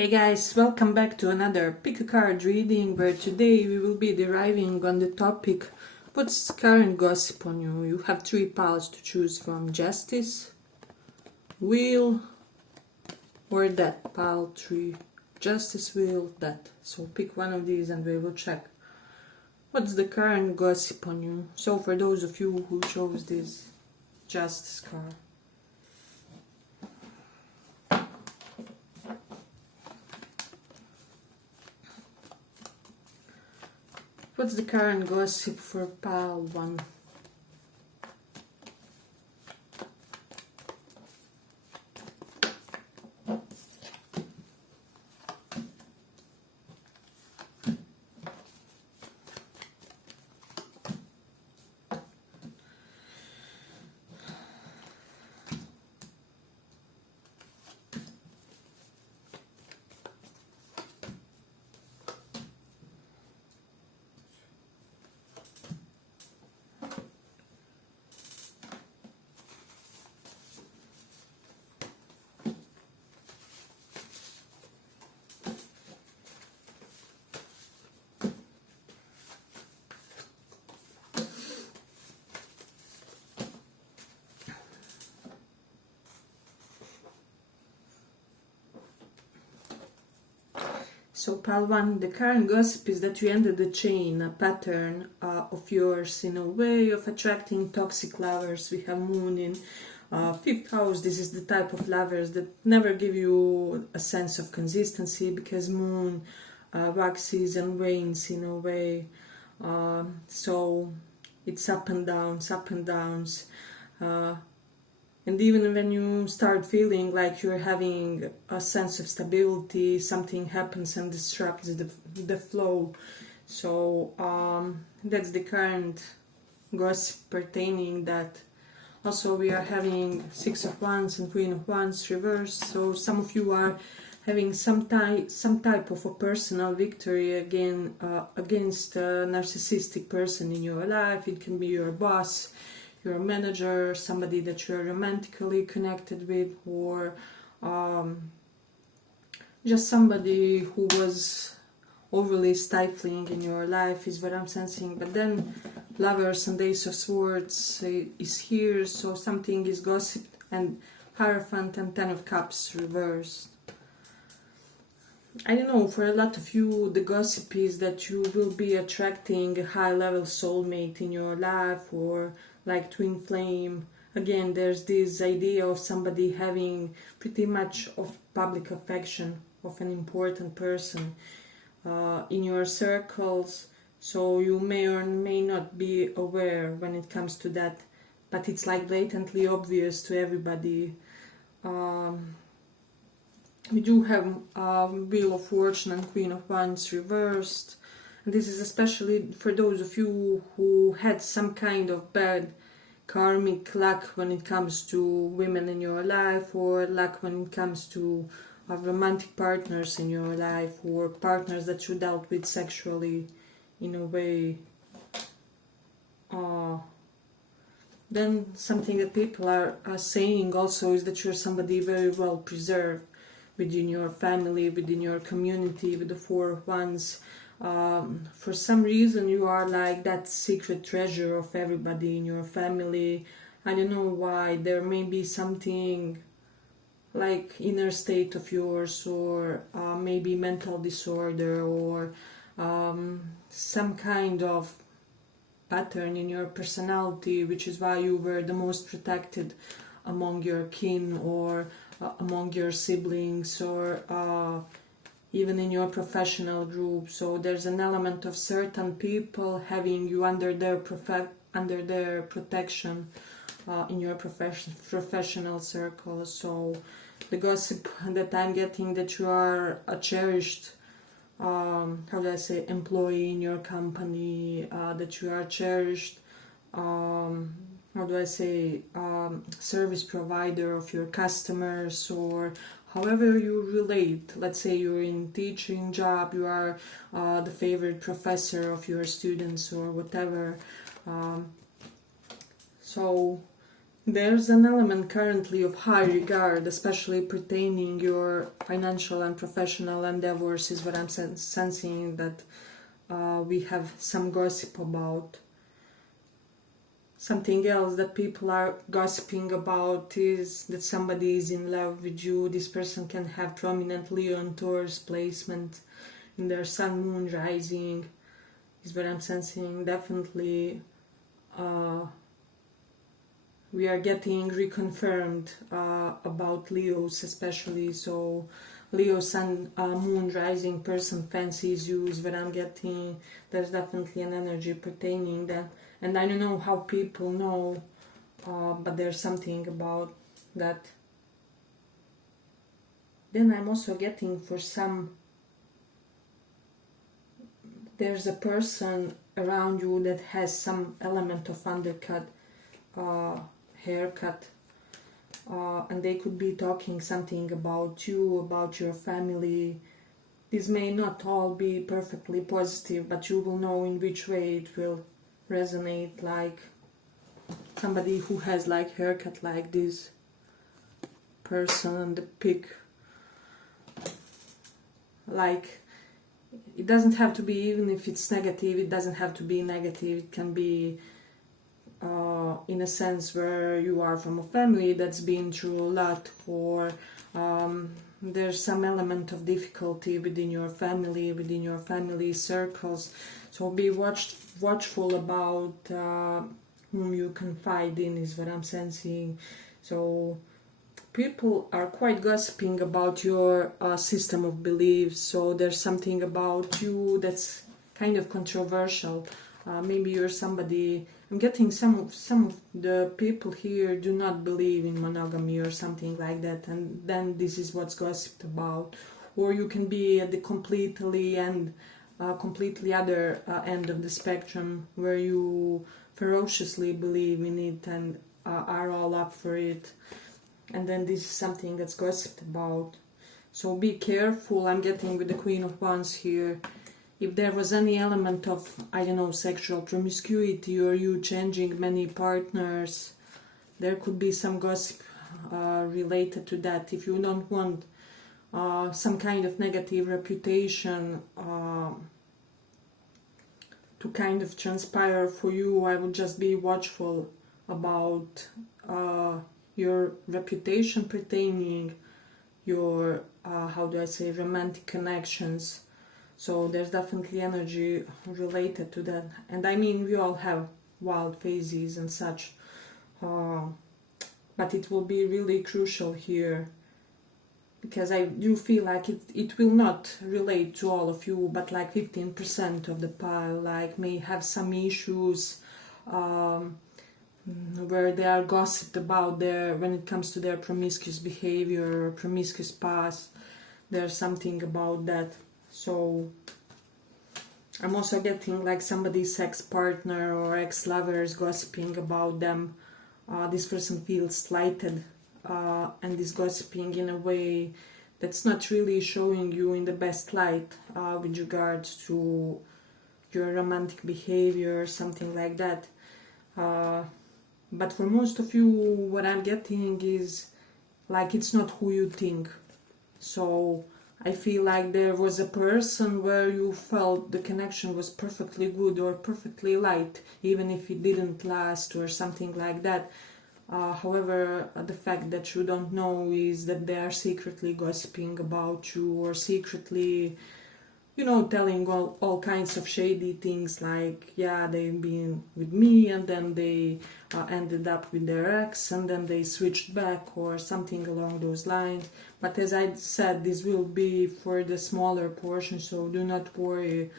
Hey guys, welcome back to another pick a card reading where today we will be deriving on the topic what's current gossip on you. You have 3 piles to choose from: Justice, Wheel or Death. Pile 3, Justice, Wheel, Death. So pick one of these and we will check what's the current gossip on you. So for those of you who chose this Justice card, what's the current gossip for pile 1? So pile 1, the current gossip is that you ended the chain, a pattern of yours in a way of attracting toxic lovers. We have Moon in 5th house. This is the type of lovers that never give you a sense of consistency because Moon waxes and wanes in a way. So it's up and downs, up and downs. And even when you start feeling like you're having a sense of stability, something happens and disrupts the flow. So that's the current gossip pertaining that. Also we are having 6 of Wands and Queen of Wands reversed. So some of you are having some type of a personal victory against a narcissistic person in your life. It can be your boss, your manager, somebody that you're romantically connected with, or just somebody who was overly stifling in your life is what I'm sensing. But then Lovers and Ace of Swords is here, so something is gossiped, and Hierophant and 10 of Cups reversed. I don't know, for a lot of you the gossip is that you will be attracting a high level soulmate in your life, or like twin flame. Again, there's this idea of somebody having pretty much of public affection of an important person in your circles. So you may or may not be aware when it comes to that, but it's like blatantly obvious to everybody. We do have Wheel of Fortune and Queen of Wands reversed. And this is especially for those of you who had some kind of bad karmic luck when it comes to women in your life, or luck when it comes to romantic partners in your life, or partners that you dealt with sexually in a way. Then something that people are saying also is that you're somebody very well preserved within your family, within your community, with the 4 of Wands. For some reason you are like that secret treasure of everybody in your family. I don't know why. There may be something like inner state of yours, or maybe mental disorder, or some kind of pattern in your personality, which is why you were the most protected among your kin, or among your siblings, or even in your professional group. So there's an element of certain people having you under their protection in your professional circle. So the gossip that I'm getting, that you are a cherished how do I say, employee in your company, that you are cherished, how do I say, service provider of your customers, or however you relate. Let's say you're in teaching job, you are the favorite professor of your students, or whatever. So There's an element currently of high regard, especially pertaining your financial and professional endeavors, is what I'm sensing that we have some gossip about. Something else that people are gossiping about is that somebody is in love with you. This person can have prominent Leo and Taurus placement in their sun, moon, rising, is what I'm sensing. Definitely we are getting reconfirmed about Leos especially. So Leo, sun, moon, rising person fancies you is what I'm getting. There's definitely an energy pertaining that. And I don't know how people know, but there's something about that. Then I'm also getting for some, there's a person around you that has some element of undercut, haircut, and they could be talking something about you, about your family. This may not all be perfectly positive, but you will know in which way it will resonate. Like somebody who has like haircut like this person and the pic, like it doesn't have to be, even if it's negative, it doesn't have to be negative. It can be in a sense where you are from a family that's been through a lot, or there's some element of difficulty within your family circles. So be watchful about whom you confide in, is what I'm sensing. So people are quite gossiping about your system of beliefs. So there's something about you that's kind of controversial. Maybe you're somebody. I'm getting some of the people here do not believe in monogamy or something like that, and then this is what's gossiped about. Or you can be at the completely other end of the spectrum, where you ferociously believe in it and are all up for it, and then this is something that's gossiped about. So be careful. I'm getting with the Queen of Wands here. If there was any element of, I don't know, sexual promiscuity, or you changing many partners, there could be some gossip related to that. If you don't want some kind of negative reputation to kind of transpire for you, I would just be watchful about your reputation pertaining your, how do I say, romantic connections. So there's definitely energy related to that. And I mean, we all have wild phases and such, but it will be really crucial here, because I do feel like it will not relate to all of you, but like 15% of the pile like may have some issues where they are gossiped about when it comes to their promiscuous behavior or promiscuous past. There's something about that. So I'm also getting like somebody's ex partner or ex lovers gossiping about them. This person feels slighted and is gossiping in a way that's not really showing you in the best light with regards to your romantic behavior or something like that. But for most of you, what I'm getting is like it's not who you think. So I feel like there was a person where you felt the connection was perfectly good or perfectly light, even if it didn't last or something like that. However, the fact that you don't know is that they are secretly gossiping about you, or secretly, telling all kinds of shady things like, yeah, they've been with me and then they ended up with their ex and then they switched back or something along those lines. But as I said, this will be for the smaller portion, so do not worry,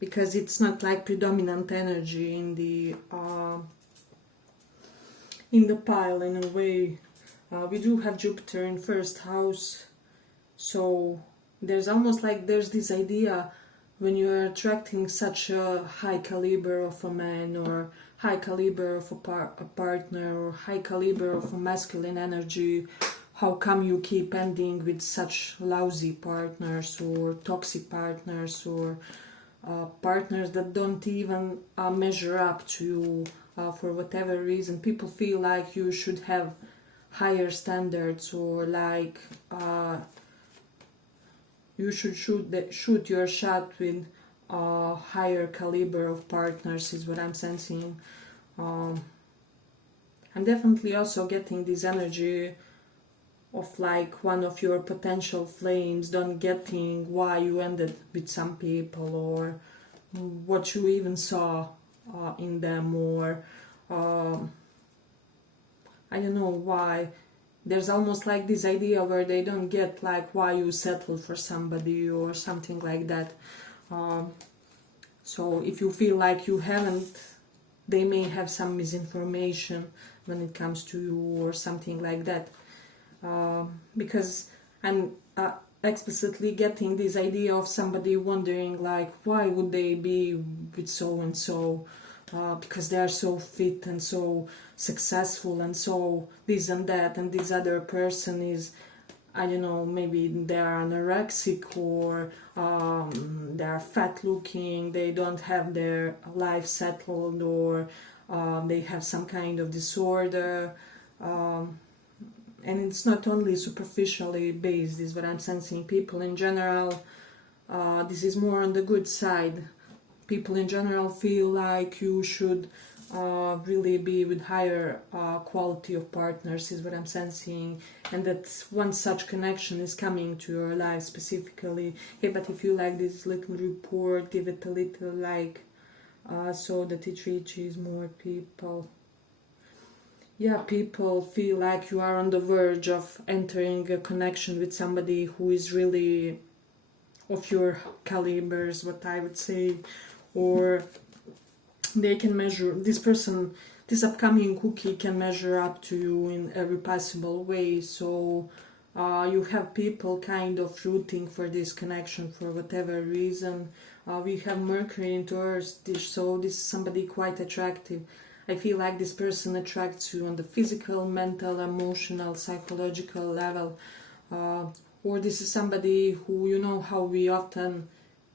because it's not like predominant energy in the pile in a way. We do have Jupiter in first house, so there's almost like there's this idea when you're attracting such a high caliber of a man or high caliber of a partner or high caliber of a masculine energy, how come you keep ending with such lousy partners or toxic partners or partners that don't even measure up to you for whatever reason. People feel like you should have higher standards, or like you should shoot your shot with a higher caliber of partners, is what I'm sensing. I'm definitely also getting this energy of like one of your potential flames don't getting why you ended with some people, or what you even saw in them, or I don't know why. There's almost like this idea where they don't get like why you settled for somebody or something like that. So if you feel like you haven't, they may have some misinformation when it comes to you or something like that. Because I'm explicitly getting this idea of somebody wondering like why would they be with so and so, because they are so fit and so successful and so this and that, and this other person is, I don't know, maybe they are anorexic, or they are fat looking, they don't have their life settled, or they have some kind of disorder. And it's not only superficially based, is what I'm sensing. People in general, this is more on the good side. People in general feel like you should really be with higher quality of partners, is what I'm sensing, and that one such connection is coming to your life specifically. Hey, but if you like this little report, give it a little like, so that it reaches more people. Yeah, people feel like you are on the verge of entering a connection with somebody who is really of your calibers, what I would say, or they can measure, this person, this upcoming cookie can measure up to you in every possible way. So you have people kind of rooting for this connection for whatever reason. We have Mercury into Earth, so this is somebody quite attractive. I feel like this person attracts you on the physical, mental, emotional, psychological level. Or this is somebody who, you know how we often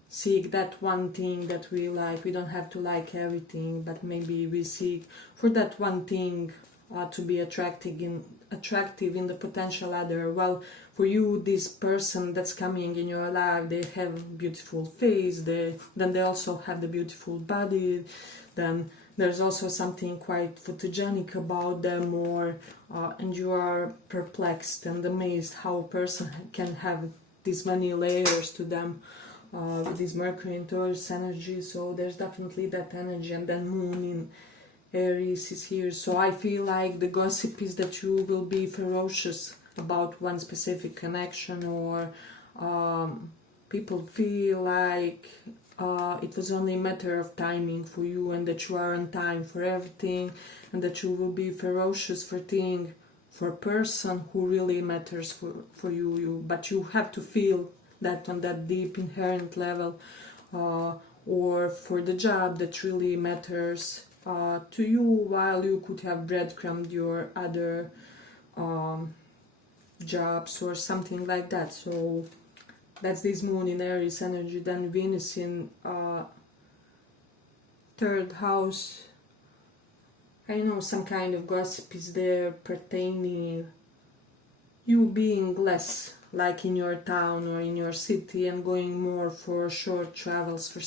seek that one thing that we like. We don't have to like everything, but maybe we seek for that one thing to be attractive in the potential other. Well, for you, this person that's coming in your life, they have beautiful face, then they also have the beautiful body, then there's also something quite photogenic about them, or and you are perplexed and amazed how a person can have these many layers to them with this Mercury and Taurus energy. So there's definitely that energy, and then Moon in Aries is here. So I feel like the gossip is that you will be ferocious about one specific connection, or people feel like it was only a matter of timing for you, and that you are on time for everything, and that you will be ferocious for a person who really matters for you. But you have to feel that on that deep inherent level, or for the job that really matters to you, while you could have breadcrumbed your other jobs or something like that. So that's this Moon in Aries energy. Then Venus in third house. I know some kind of gossip is there pertaining you being less like in your town or in your city, and going more for short travels for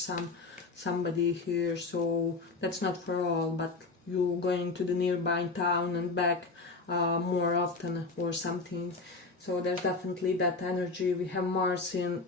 somebody here. So that's not for all, but you going to the nearby town and back more often or something. So there's definitely that energy. We have Mars in